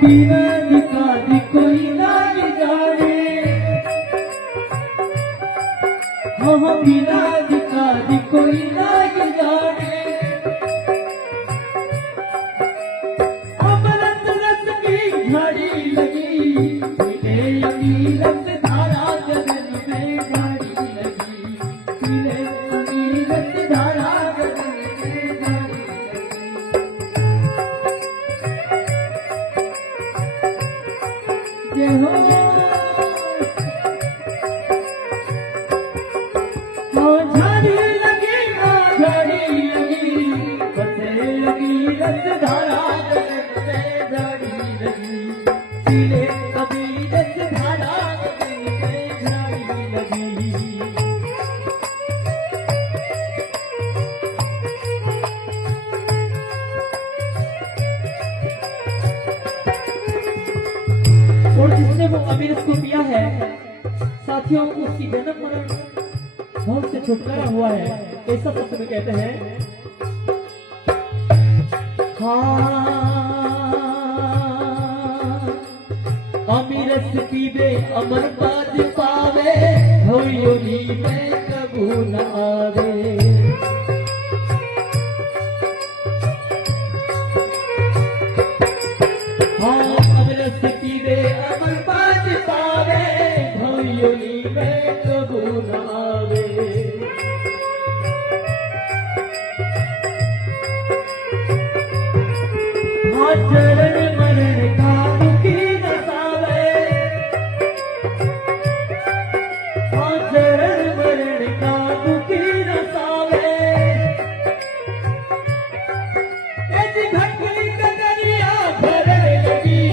बिना दिखा कोई ना जाने, हाँ बिना दिखा कोई ना जाने। अब रस रस की झाड़ी लगी, पीले अमी रस धारा गगन में झाड़ी लगी, पीले अमी रस धारा गगन में झाड़ी लगी। झाड़ी लगी झाड़ी लगी, बसे लगी रस धारा गगन में झाड़ी लगी, पीले कभी रस धारा गगन में झाड़ी लगी। और जिसने वो अमीर को पिया है साथियों, उसकी जन्म मरण बहुत से छुटकारा हुआ है। ऐसा शब्द में कहते हैं, हाँ अमीरस पीवे अमर पाद पावे, होयोनी में कबू न आवे। हाँ अमीरस पीवे अमर पाद पावे, होयोनी में कबू न आवे। चरण मरण का दुखी नसावे, चरण मरण का दुखी नसावे। घटनी कगरिया भरने लगी,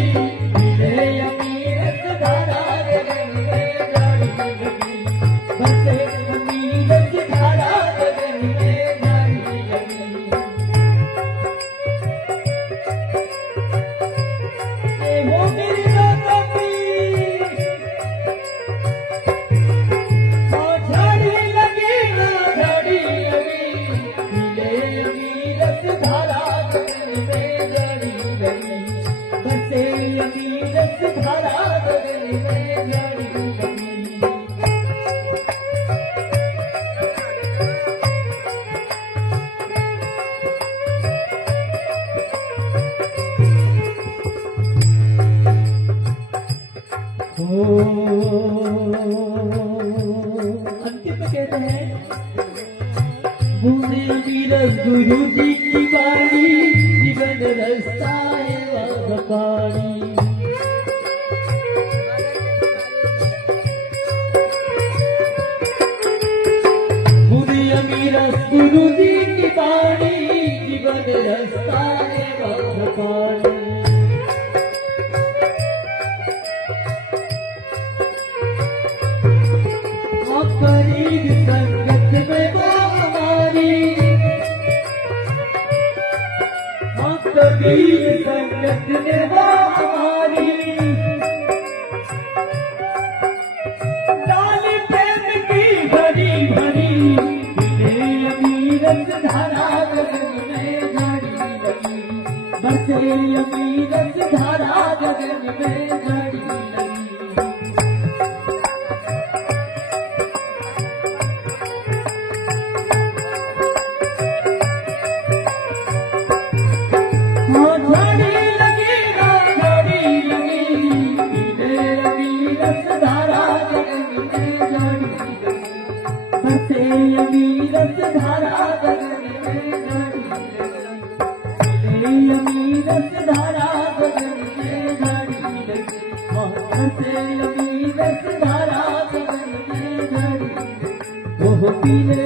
पीले अमीरस धारा गगन में झाड़ी लगी, बसे अमीरस धारा गगन में झाड़ी लगी। वो मेरी झाड़ी लगी पीले अमीरस धारा गगन में झाड़ी लगी, बसे अमीरस धारा गगन में झाड़ी लगी। अंतिम में कहते हैं, बूढ़े वीरस गुरु जी की बाणी, जीवन रास्ता है वाघपाणी। बूढ़े वीरस गुरु जी की बाणी, जीवन रास्ता है वाघपाणी। करीब संगत में वो हमारी, करीब संगत में वो हमारी। डाली प्रेम की भरी भरी, पीले अमीरस धारा गगन में झाड़ी लगी, बसे अमीरस धारा गगन में झाड़ी लगी। बसे अमीरस धारा गगन में झाड़ी लगी, अमीरस धारा गगन में झाड़ी लगी, बसे अमीरस धारा गगन में झाड़ी लगी। वो पीले